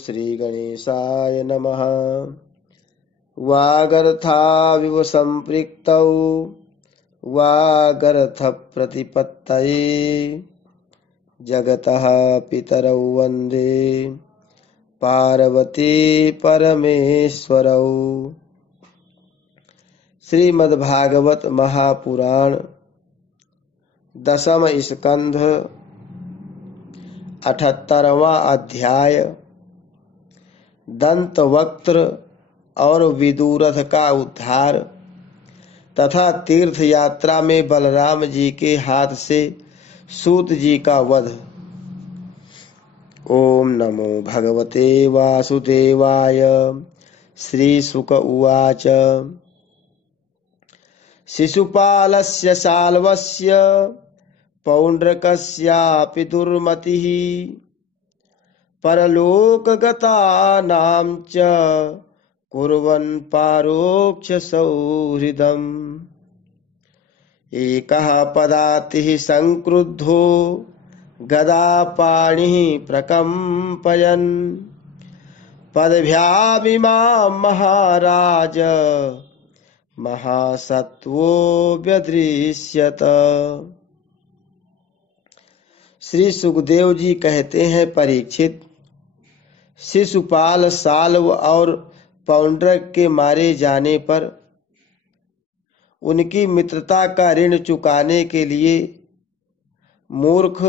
श्री गणेशाय नमः। वागर्थाविव सम्पृक्तौ वागर्थ प्रतिपत्तये जगतः पितरौ वन्दे पार्वती परमेश्वरौ। श्रीमद्भागवत महापुराण दशम स्कंध 78वां अध्याय दंतवक्त्र और विदुरथ का उद्धार तथा तीर्थ यात्रा में बलराम जी के हाथ से सूत जी का वध। ओम नमो भगवते वासुदेवाय। श्री शुक उवाच। शिशुपालस्य साल्वस्य पौंड्रकस्यापि दुर्मतिः परलोकगतानां च कुर्वन् पारोक्ष सौहृदम्। एकः पदातिः संक्रुद्धो गदापाणिः प्रकम्पयन् पदभ्यामिमां महाराज महासत्वो व्यदृश्यत। श्री सुखदेव जी कहते हैं, परीक्षित, शिशुपाल साल्व और पौंड्रक के मारे जाने पर उनकी मित्रता का ऋण चुकाने के लिए मूर्ख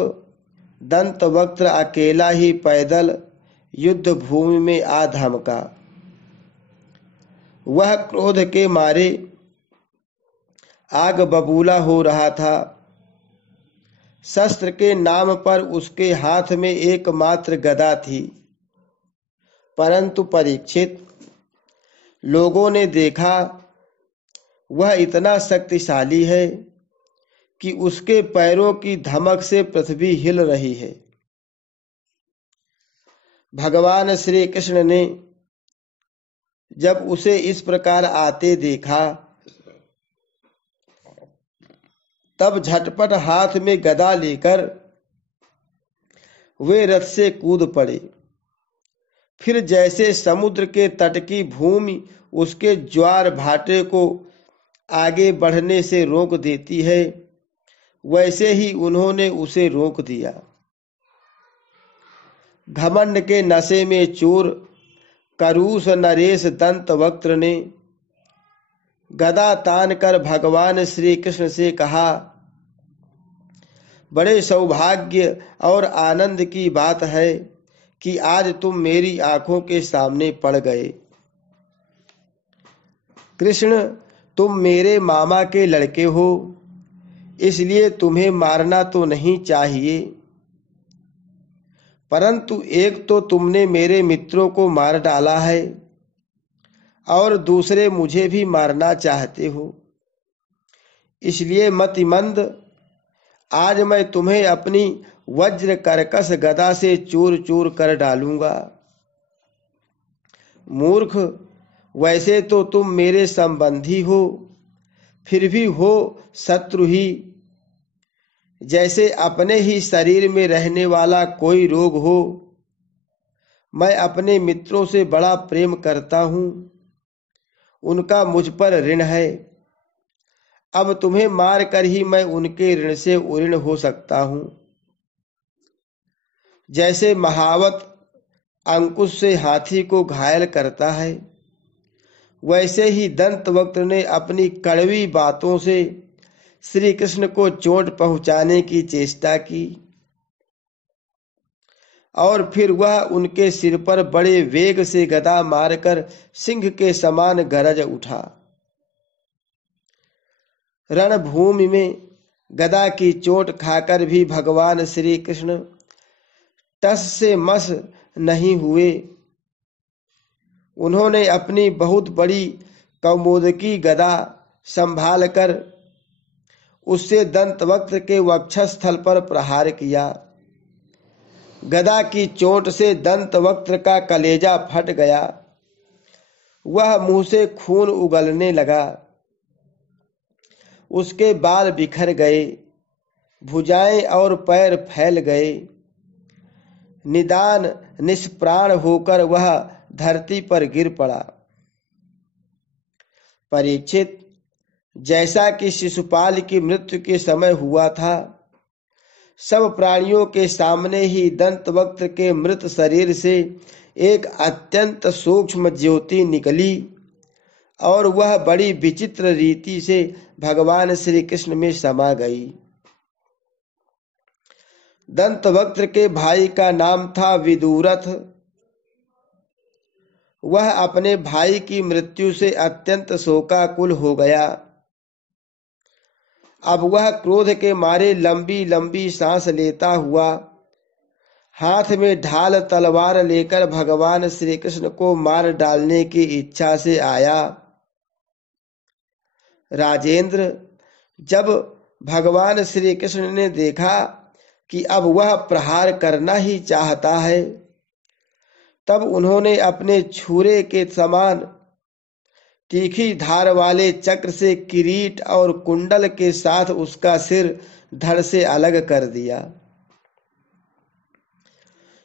दंतवक्त्र अकेला ही पैदल युद्ध भूमि में आ धमका। वह क्रोध के मारे आग बबूला हो रहा था। शस्त्र के नाम पर उसके हाथ में एकमात्र गदा थी, परंतु परीक्षित, लोगों ने देखा वह इतना शक्तिशाली है कि उसके पैरों की धमक से पृथ्वी हिल रही है। भगवान श्री कृष्ण ने जब उसे इस प्रकार आते देखा तब झटपट हाथ में गदा लेकर वे रथ से कूद पड़े। फिर जैसे समुद्र के तट की भूमि उसके ज्वार भाटे को आगे बढ़ने से रोक देती है, वैसे ही उन्होंने उसे रोक दिया। घमंड के नशे में चूर करूस नरेश दंतवक्त्र ने गदा तान कर भगवान श्री कृष्ण से कहा, बड़े सौभाग्य और आनंद की बात है कि आज तुम मेरी आंखों के सामने पड़ गए। कृष्ण, तुम मेरे मामा के लड़के हो, इसलिए तुम्हें मारना तो नहीं चाहिए, परंतु एक तो तुमने मेरे मित्रों को मार डाला है और दूसरे मुझे भी मारना चाहते हो। इसलिए मतिमंद, आज मैं तुम्हें अपनी वज्र कर्कश गदा से चूर चूर कर डालूंगा। मूर्ख, वैसे तो तुम मेरे संबंधी हो, फिर भी हो शत्रु ही। जैसे अपने ही शरीर में रहने वाला कोई रोग हो। मैं अपने मित्रों से बड़ा प्रेम करता हूं, उनका मुझ पर ऋण है। अब तुम्हें मार कर ही मैं उनके ऋण से उऋण हो सकता हूं। जैसे महावत अंकुश से हाथी को घायल करता है, वैसे ही दंतवक्त्र ने अपनी कड़वी बातों से श्री कृष्ण को चोट पहुंचाने की चेष्टा की और फिर वह उनके सिर पर बड़े वेग से गदा मारकर सिंह के समान गरज उठा। रणभूमि में गदा की चोट खाकर भी भगवान श्री कृष्ण टस से मस नहीं हुए। उन्होंने अपनी बहुत बड़ी कौमोदकी गदा संभाल कर उससे दंतवक्त्र के वक्षस्थल पर प्रहार किया। गदा की चोट से दंतवक्त्र का कलेजा फट गया। वह मुंह से खून उगलने लगा। उसके बाल बिखर गए, भुजाएं और पैर फैल गए। निदान निष्प्राण होकर वह धरती पर गिर पड़ा। परीक्षित, जैसा कि शिशुपाल की मृत्यु के समय हुआ था, सब प्राणियों के सामने ही दंतवक्त्र के मृत शरीर से एक अत्यंत सूक्ष्म ज्योति निकली और वह बड़ी विचित्र रीति से भगवान श्री कृष्ण में समा गई। दंतवक्त्र के भाई का नाम था विदुरथ। वह अपने भाई की मृत्यु से अत्यंत शोकाकुल हो गया। अब वह क्रोध के मारे लंबी लंबी सांस लेता हुआ हाथ में ढाल तलवार लेकर भगवान श्री कृष्ण को मार डालने की इच्छा से आया। राजेंद्र, जब भगवान श्री कृष्ण ने देखा कि अब वह प्रहार करना ही चाहता है, तब उन्होंने अपने छुरे के समान तीखी धार वाले चक्र से किरीट और कुंडल के साथ उसका सिर धड़ से अलग कर दिया।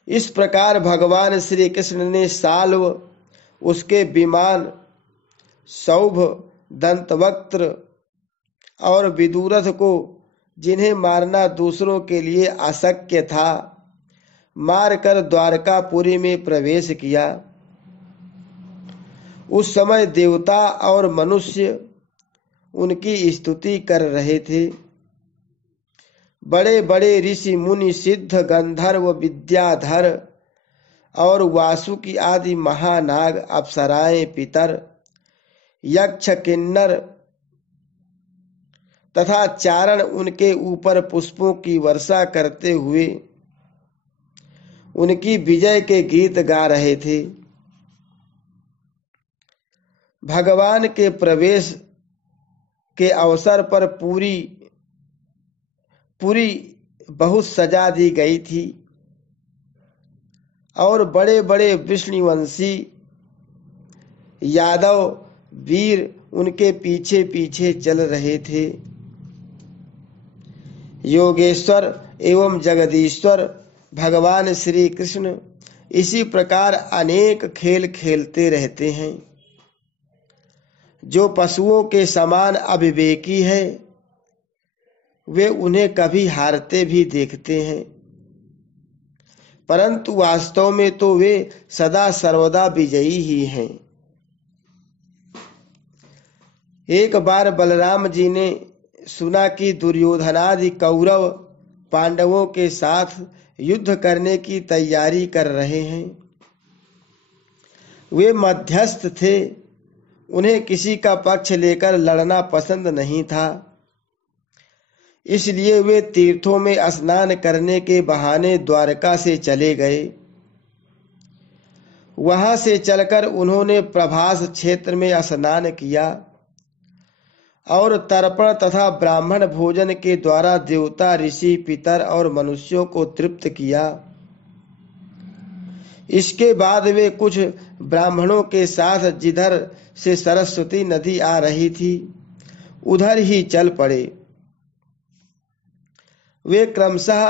इस प्रकार भगवान श्री कृष्ण ने साल्व, उसके विमान, सौभ, दंतवक्त्र और विदुरथ को, जिन्हें मारना दूसरों के लिए अशक्य था, मारकर द्वारकापुरी में प्रवेश किया। उस समय देवता और मनुष्य उनकी स्तुति कर रहे थे। बड़े बड़े ऋषि मुनि, सिद्ध, गंधर्व, विद्याधर और वासुकी आदि महानाग, अप्सराएं, पितर, यक्ष, किन्नर तथा चारण उनके ऊपर पुष्पों की वर्षा करते हुए उनकी विजय के गीत गा रहे थे। भगवान के प्रवेश के अवसर पर पूरी बहुत सजा दी गई थी और बड़े बड़े विष्णुवंशी यादव वीर उनके पीछे पीछे चल रहे थे। योगेश्वर एवं जगदीश्वर भगवान श्री कृष्ण इसी प्रकार अनेक खेल खेलते रहते हैं। जो पशुओं के समान अविवेकी है, वे उन्हें कभी हारते भी देखते हैं, परंतु वास्तव में तो वे सदा सर्वदा विजयी ही हैं। एक बार बलराम जी ने सुना कि दुर्योधनादि कौरव पांडवों के साथ युद्ध करने की तैयारी कर रहे हैं। वे मध्यस्थ थे, उन्हें किसी का पक्ष लेकर लड़ना पसंद नहीं था। इसलिए वे तीर्थों में स्नान करने के बहाने द्वारका से चले गए। वहां से चलकर उन्होंने प्रभास क्षेत्र में स्नान किया और तर्पण तथा ब्राह्मण भोजन के द्वारा देवता, ऋषि, पितर और मनुष्यों को तृप्त किया। इसके बाद वे कुछ ब्राह्मणों के साथ जिधर से सरस्वती नदी आ रही थी, उधर ही चल पड़े। वे क्रमशः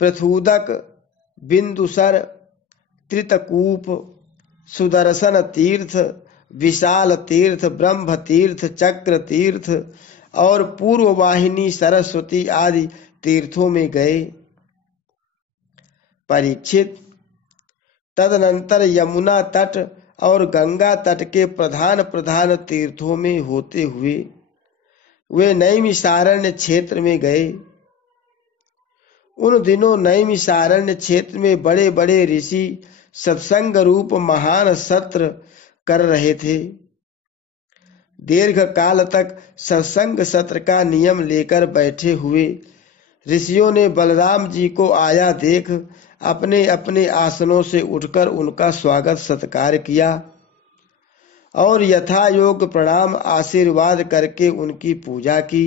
पृथुदक, बिंदुसर, त्रितकूप, सुदर्शन तीर्थ, विशाल तीर्थ, ब्रह्म तीर्थ, चक्र तीर्थ और पूर्व वाहिनी सरस्वती आदि तीर्थों में गए। परीक्षित, तदनंतर यमुना तट और गंगा तट के प्रधान प्रधान तीर्थों में होते हुए वे नैमिषारण्य क्षेत्र में गए। उन दिनों नैमिषारण्य क्षेत्र में बड़े बड़े ऋषि सत्संग रूप महान सत्र कर रहे थे। दीर्घ काल तक सत्संग सत्र का नियम लेकर बैठे हुए ऋषियों ने बलराम जी को आया देख अपने अपने आसनों से उठकर उनका स्वागत सत्कार किया और यथा योग प्रणाम आशीर्वाद करके उनकी पूजा की।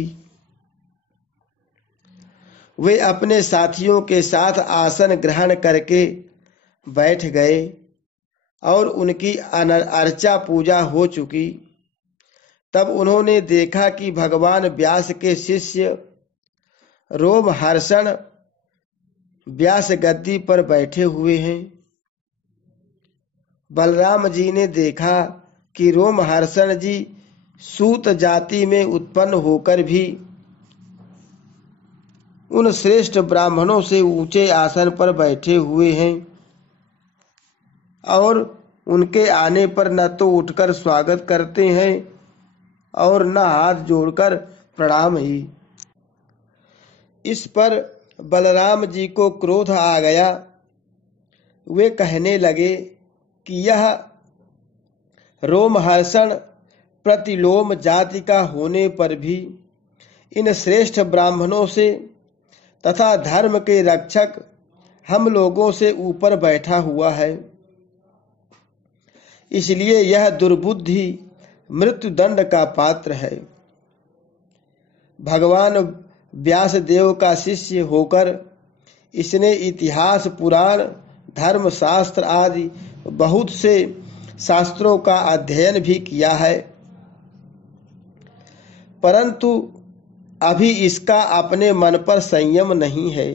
वे अपने साथियों के साथ आसन ग्रहण करके बैठ गए और उनकी अर्चा पूजा हो चुकी। तब उन्होंने देखा कि भगवान व्यास के शिष्य रोमहर्षण व्यास गद्दी पर बैठे हुए हैं। बलराम जी ने देखा कि रोमहर्षण जी सूत जाति में उत्पन्न होकर भी उन श्रेष्ठ ब्राह्मणों से ऊंचे आसन पर बैठे हुए हैं और उनके आने पर न तो उठकर स्वागत करते हैं और न हाथ जोड़कर प्रणाम ही। इस पर बलराम जी को क्रोध आ गया। वे कहने लगे कि यह रोमहर्षण प्रतिलोम जाति का होने पर भी इन श्रेष्ठ ब्राह्मणों से तथा धर्म के रक्षक हम लोगों से ऊपर बैठा हुआ है, इसलिए यह दुर्बुद्धि मृत्युदंड का पात्र है। भगवान व्यासदेव का शिष्य होकर इसने इतिहास, पुराण, धर्म शास्त्र आदि बहुत से शास्त्रों का अध्ययन भी किया है, परंतु अभी इसका अपने मन पर संयम नहीं है।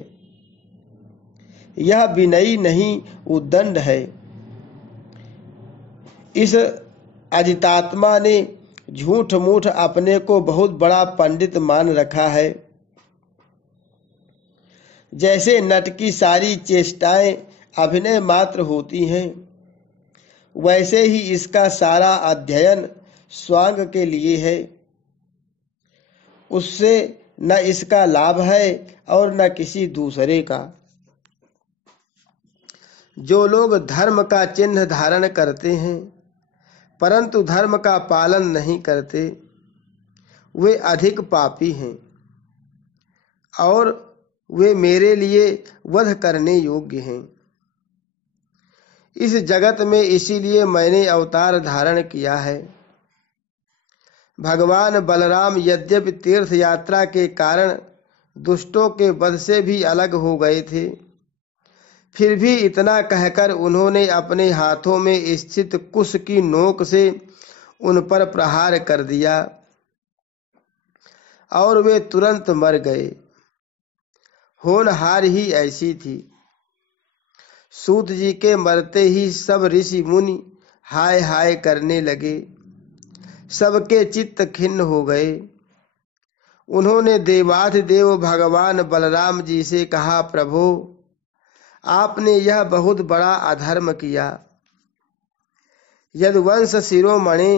यह विनयी नहीं, उद्दंड है। इस अजितात्मा ने झूठ मूठ अपने को बहुत बड़ा पंडित मान रखा है। जैसे नट की सारी चेष्टाएं अभिनय मात्र होती हैं, वैसे ही इसका सारा अध्ययन स्वांग के लिए है। उससे न इसका लाभ है और न किसी दूसरे का। जो लोग धर्म का चिन्ह धारण करते हैं परंतु धर्म का पालन नहीं करते, वे अधिक पापी हैं और वे मेरे लिए वध करने योग्य हैं। इस जगत में इसीलिए मैंने अवतार धारण किया है। भगवान बलराम यद्यपि तीर्थ यात्रा के कारण दुष्टों के वध से भी अलग हो गए थे, फिर भी इतना कहकर उन्होंने अपने हाथों में स्थित कुश की नोक से उन पर प्रहार कर दिया और वे तुरंत मर गए। होनहार ही ऐसी थी। सूत जी के मरते ही सब ऋषि मुनि हाय हाय करने लगे। सबके चित्त खिन्न हो गए। उन्होंने देवाधिदेव भगवान बलराम जी से कहा, प्रभो, आपने यह बहुत बड़ा अधर्म किया। यदुवंश शिरोमणि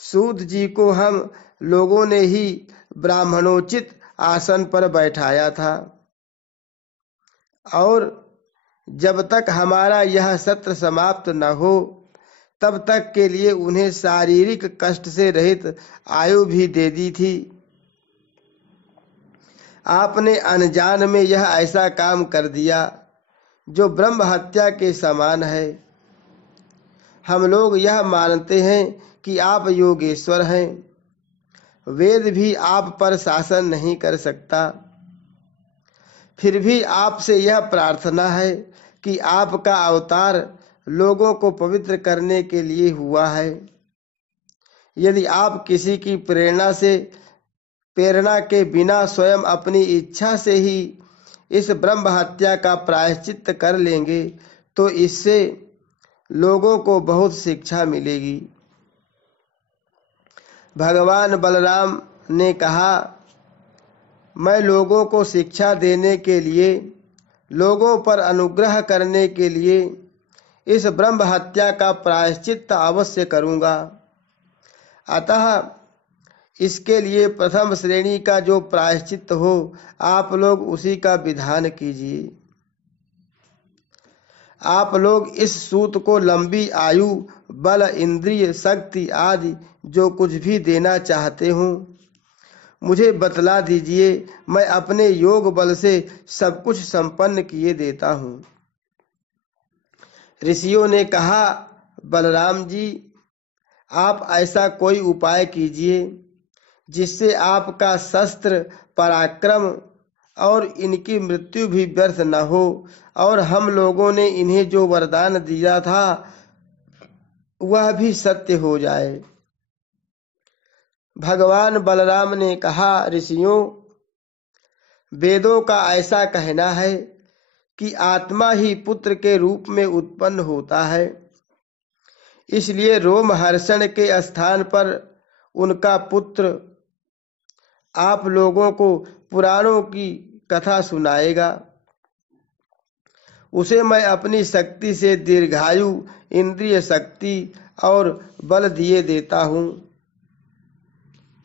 सूत जी को हम लोगों ने ही ब्राह्मणोचित आसन पर बैठाया था और जब तक हमारा यह सत्र समाप्त न हो तब तक के लिए उन्हें शारीरिक कष्ट से रहित आयु भी दे दी थी। आपने अनजान में यह ऐसा काम कर दिया जो ब्रह्म हत्या के समान है। हम लोग यह मानते हैं कि आप योगेश्वर हैं। वेद भी आप पर शासन नहीं कर सकता। फिर भी आपसे यह प्रार्थना है कि आपका अवतार लोगों को पवित्र करने के लिए हुआ है। यदि आप किसी की प्रेरणा के बिना स्वयं अपनी इच्छा से ही इस ब्रह्म हत्या का प्रायश्चित कर लेंगे तो इससे लोगों को बहुत शिक्षा मिलेगी। भगवान बलराम ने कहा, मैं लोगों को शिक्षा देने के लिए, लोगों पर अनुग्रह करने के लिए इस ब्रह्म हत्या का प्रायश्चित अवश्य करूंगा। अतः इसके लिए प्रथम श्रेणी का जो प्रायश्चित हो आप लोग उसी का विधान कीजिए। आप लोग इस सूत को लंबी आयु, बल, इंद्रिय शक्ति आदि जो कुछ भी देना चाहते हो मुझे बतला दीजिए। मैं अपने योग बल से सब कुछ संपन्न किए देता हूँ। ऋषियों ने कहा, बलराम जी, आप ऐसा कोई उपाय कीजिए जिससे आपका शस्त्र पराक्रम और इनकी मृत्यु भी व्यर्थ न हो और हम लोगों ने इन्हें जो वरदान दिया था वह भी सत्य हो जाए। भगवान बलराम ने कहा, ऋषियों, वेदों का ऐसा कहना है कि आत्मा ही पुत्र के रूप में उत्पन्न होता है, इसलिए रोमहर्षण के स्थान पर उनका पुत्र आप लोगों को पुराणों की कथा सुनाएगा। उसे मैं अपनी शक्ति से दीर्घायु, इंद्रिय शक्ति और बल दिए देता हूँ।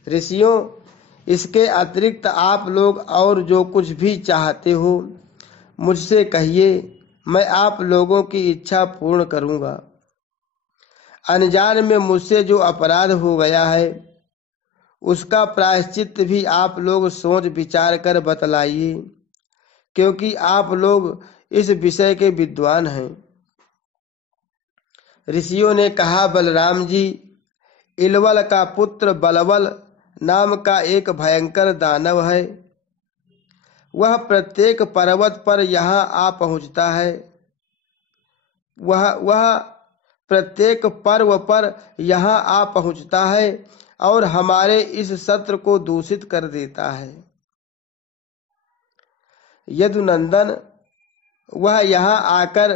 ऋषियों, इसके अतिरिक्त आप लोग और जो कुछ भी चाहते हो मुझसे कहिए, मैं आप लोगों की इच्छा पूर्ण करूँगा। अनजान में मुझसे जो अपराध हो गया है उसका प्रायश्चित भी आप लोग सोच विचार कर बतलाइए, क्योंकि आप लोग इस विषय के विद्वान हैं। ऋषियों ने कहा, बलराम जी, इलवल का पुत्र बलवल नाम का एक भयंकर दानव है। वह प्रत्येक पर्वत पर यहाँ आ पहुँचता है। वह प्रत्येक पर्व पर यहाँ आ पहुँचता है और हमारे इस सत्र को दूषित कर देता है। यदुनंदन, वह यहाँ आकर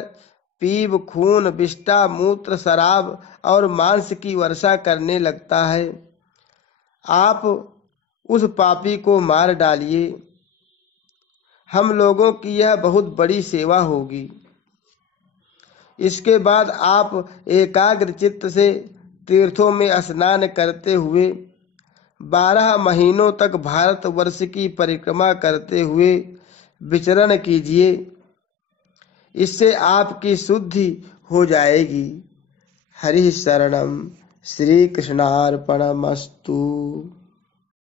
पीप, खून, विष्ठा, मूत्र, शराब और मांस की वर्षा करने लगता है। आप उस पापी को मार डालिए, हम लोगों की यह बहुत बड़ी सेवा होगी। इसके बाद आप एकाग्र चित्त से तीर्थों में स्नान करते हुए 12 महीनों तक भारतवर्ष की परिक्रमा करते हुए विचरण कीजिए। इससे आपकी शुद्धि हो जाएगी। हरि शरणम। श्री कृष्णार्पणमस्तु।